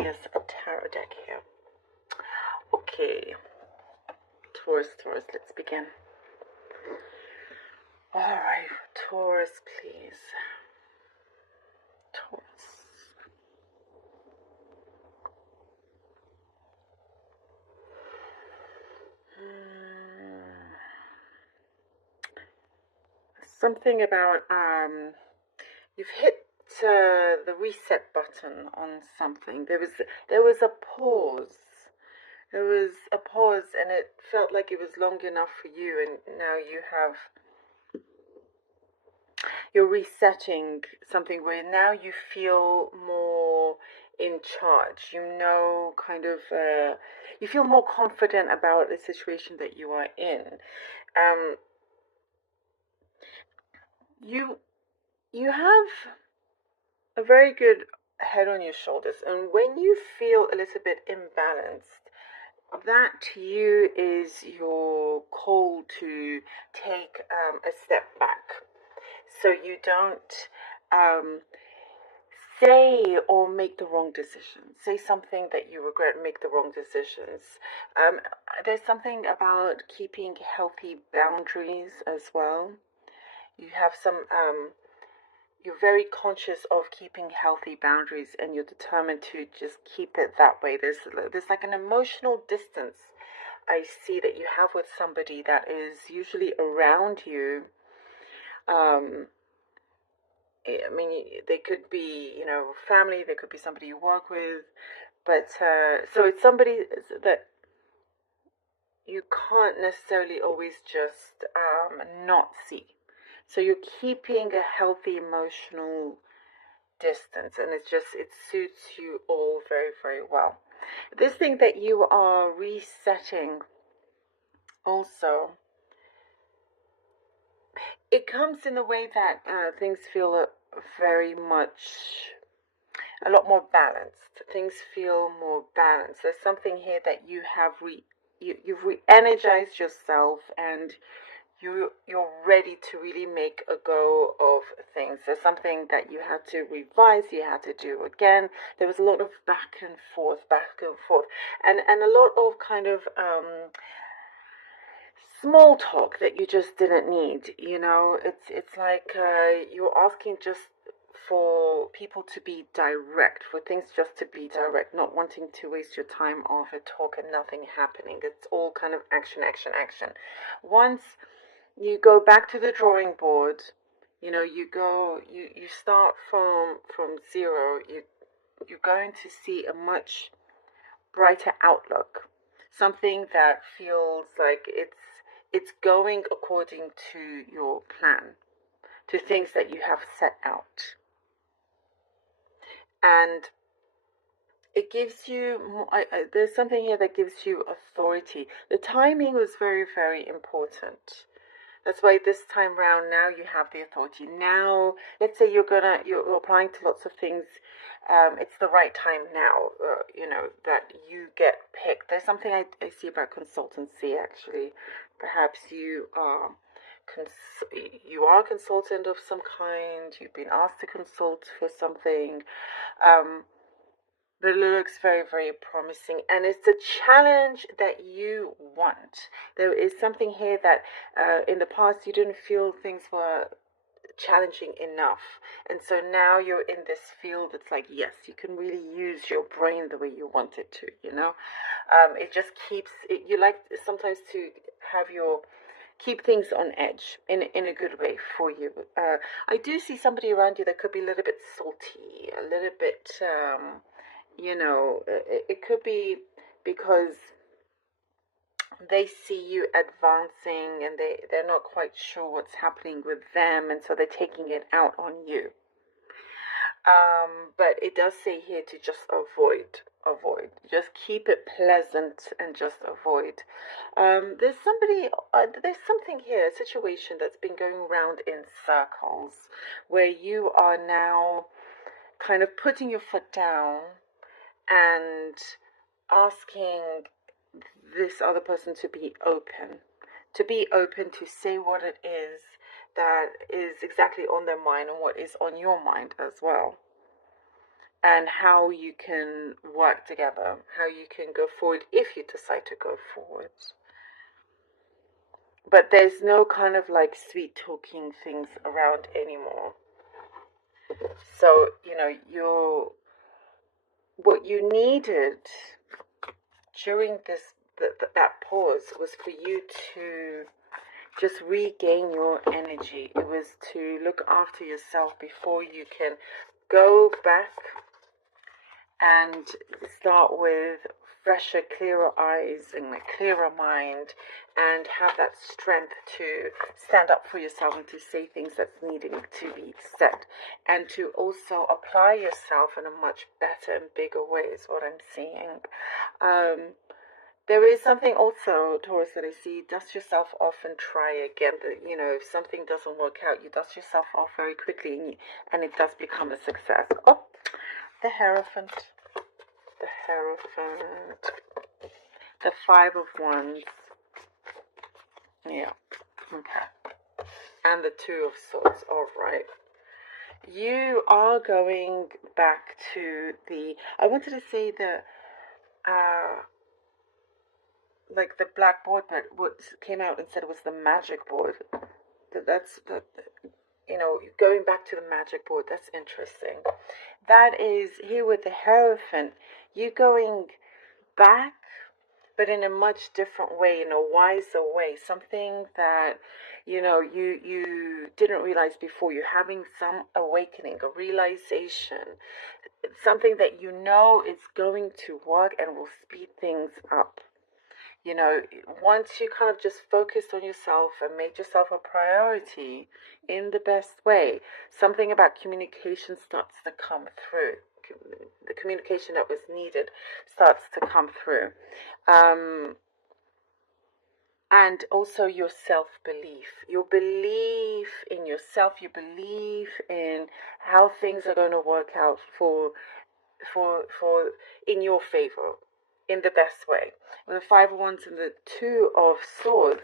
various tarot deck here. Okay, Taurus, let's begin. Alright, Taurus, please. Taurus. Something about, you've hit the reset button on something. There was a pause. There was a pause, and it felt like it was long enough for you, and now you're resetting something where now you feel more in charge. You know, kind of, you feel more confident about the situation that you are in. You have a very good head on your shoulders, and when you feel a little bit imbalanced, that to you is your call to take a step back, so you don't say or make the wrong decision. Say something that you regret, make the wrong decisions. There's something about keeping healthy boundaries as well. You have some you're very conscious of keeping healthy boundaries, and you're determined to just keep it that way. There's like an emotional distance I see that you have with somebody that is usually around you. I mean, they could be, you know, family, they could be somebody you work with, but so it's somebody that you can't necessarily always just not see. So you're keeping a healthy emotional distance, and it suits you all very, very well. This thing that you are resetting also, it comes in a way that things feel very much a lot more balanced. Things feel more balanced. There's something here that you have you've re-energized yourself, and you're ready to really make a go of things. There's something that you had to revise, you had to do again. There was a lot of back and forth, and a lot of kind of small talk that you just didn't need. You know, it's like you're asking just for people to be direct, for things just to be direct, not wanting to waste your time over talk and nothing happening. It's all kind of action. Once you go back to the drawing board, you know, you start from zero. You're going to see a much brighter outlook, something that feels like it's going according to your plan, to things that you have set out. And it gives you more, there's something here that gives you authority. The timing was very, very important. That's why this time round, now you have the authority. Now, let's say you're applying to lots of things. It's the right time now, you know, that you get picked. There's something I see about consultancy, actually. Perhaps you are a consultant of some kind. You've been asked to consult for something. But it looks very, very promising, and it's a challenge that you want. There is something here that in the past you didn't feel things were challenging enough, and so now you're in this field. It's like, yes, you can really use your brain the way you want it to, you know. It just keeps it, you like sometimes to have keep things on edge in a good way for you. I do see somebody around you that could be a little bit salty, a little bit you know, it could be because they see you advancing, and they're not quite sure what's happening with them, and so they're taking it out on you. But it does say here to just avoid. Just keep it pleasant and just avoid. There's something here, a situation that's been going around in circles, where you are now kind of putting your foot down and asking this other person to be open to say what it is that is exactly on their mind and what is on your mind as well. and how you can work together, how you can go forward if you decide to go forward. But there's no kind of like sweet talking things around anymore. So, what you needed during that pause was for you to just regain your energy. It was to look after yourself before you can go back and start with fresher, clearer eyes and a clearer mind, and have that strength to stand up for yourself and to say things that's needing to be said, and to also apply yourself in a much better and bigger way is what I'm seeing. There is something also, Taurus, that I see: dust yourself off and try again. If something doesn't work out, you dust yourself off very quickly, and it does become a success. Oh, the Hierophant. The Hierophant. The Five of Wands. Yeah. Okay. And the Two of Swords. All right. You are going back to I wanted to say like the black board, but what came out and said was the magic board. That's going back to the magic board. That's interesting. That is here with the Hierophant. You going back, but in a much different way, in a wiser way. Something that you didn't realize before. You're having some awakening, a realization, something that is going to work and will speed things up. Once you kind of just focused on yourself and made yourself a priority in the best way, something about communication starts to come through. The communication that was needed starts to come through. And also your self-belief. Your belief in yourself, your belief in how things are going to work out for in your favor, in the best way. With the Five of Wands and the Two of Swords,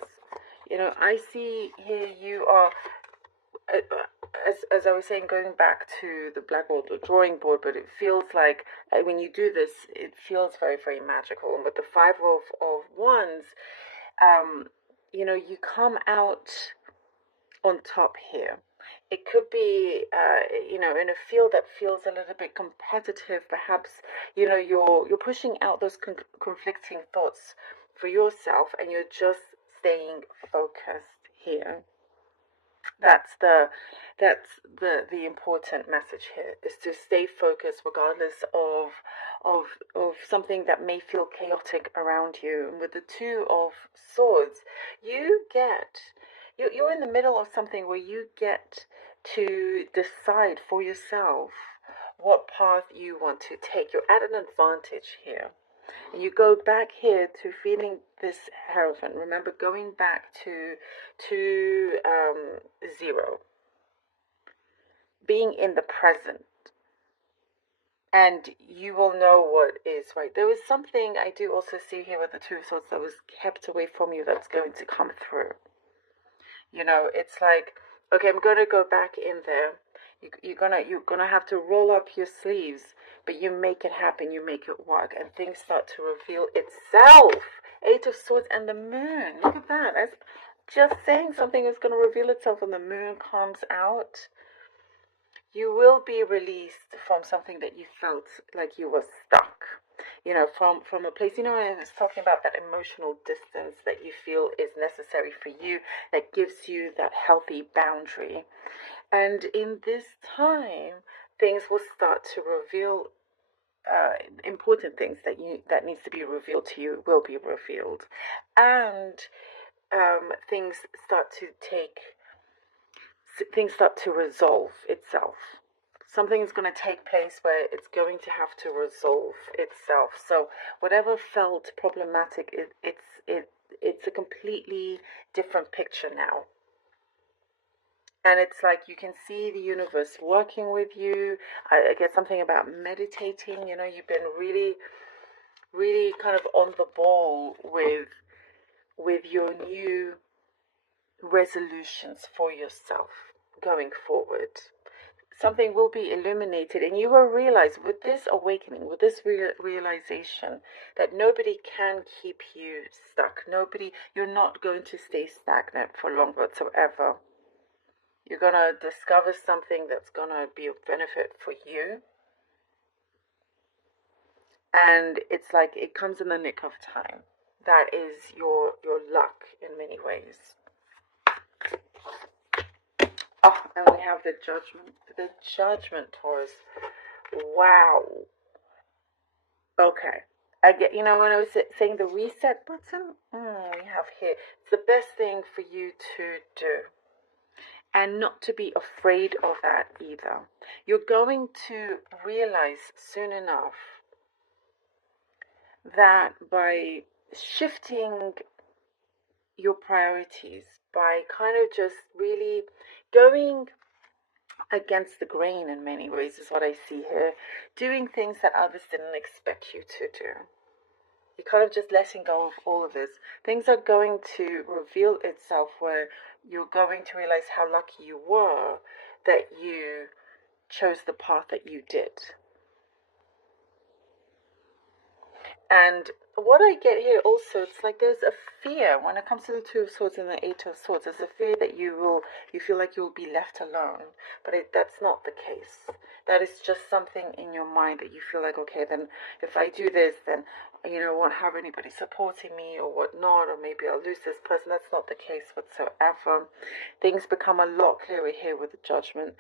I see here you are, as I was saying, going back to the blackboard, the drawing board, but it feels like when you do this, it feels very, very magical. And with the Five of Wands, you come out on top here. It could be, in a field that feels a little bit competitive. Perhaps, you're pushing out those conflicting thoughts for yourself, and you're just staying focused here. That's the important message here, is to stay focused regardless of something that may feel chaotic around you. And with the Two of Swords, you're in the middle of something where you get to decide for yourself what path you want to take. You're at an advantage here. And you go back here to feeling this Hierophant. Remember, going back to 0. Being in the present. And you will know what is right. There is something I do also see here with the Two of Swords that was kept away from you that's going to come through. It's like, okay, I'm going to go back in there. You're gonna have to roll up your sleeves, but you make it happen. You make it work, and things start to reveal itself. Eight of Swords and the Moon. Look at that. That's just saying something is going to reveal itself, and the Moon comes out. You will be released from something that you felt like you were stuck. From a place, I was talking about that emotional distance that you feel is necessary for you, that gives you that healthy boundary. And in this time, things will start to reveal, important things that needs to be revealed to you will be revealed. And things start to resolve itself. Something is going to take place where it's going to have to resolve itself. So whatever felt problematic, it's a completely different picture now. And it's like you can see the universe working with you. I get something about meditating. You've been really, really kind of on the ball with your new resolutions for yourself going forward. something will be illuminated, and you will realize with this awakening, with this realization, that nobody can keep you stuck. You're not going to stay stagnant for long whatsoever. You're going to discover something that's going to be of benefit for you. And it's like it comes in the nick of time. That is your luck in many ways. Oh, and we have the judgment. The judgment, Taurus. Wow. Okay. I get, when I was saying the reset button, we have here. It's the best thing for you to do. And not to be afraid of that either. You're going to realize soon enough that by shifting your priorities, by kind of just really going against the grain in many ways is what I see here, doing things that others didn't expect you to do. You're kind of just letting go of all of this. Things are going to reveal itself where you're going to realize how lucky you were that you chose the path that you did. And what I get here also, it's like there's a fear when it comes to the Two of Swords and the Eight of Swords. There's a fear that you feel like you'll be left alone, but that's not the case. That is just something in your mind that you feel like, okay, then if I do this, then I won't have anybody supporting me or whatnot, or maybe I'll lose this person. That's not the case whatsoever. Things become a lot clearer here with the Judgment.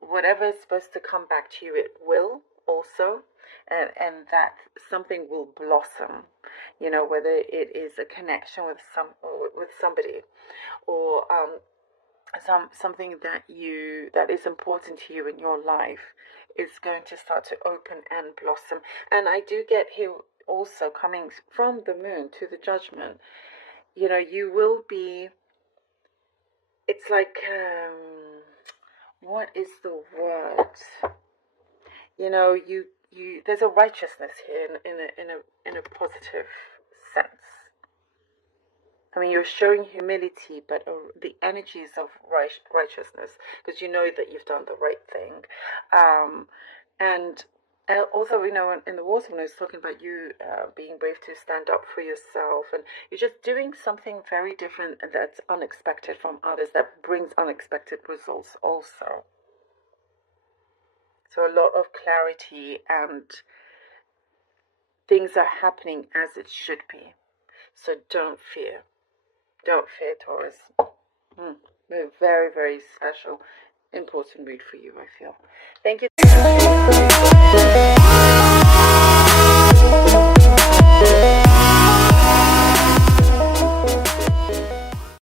Whatever is supposed to come back to you, it will also. And that something will blossom, whether it is a connection with somebody, or something that is important to you in your life is going to start to open and blossom. And I do get here also, coming from the Moon to the Judgment, you will be, it's like, what is the word? There's a righteousness here in a positive sense. I mean, you're showing humility, but the energies of righteousness, because you know that you've done the right thing. And also, in the watermelon, I was talking about you being brave to stand up for yourself, and you're just doing something very different that's unexpected from others, that brings unexpected results also. So a lot of clarity, and things are happening as it should be. So don't fear. Don't fear, Taurus. A very, very special, important read for you, I feel. Thank you.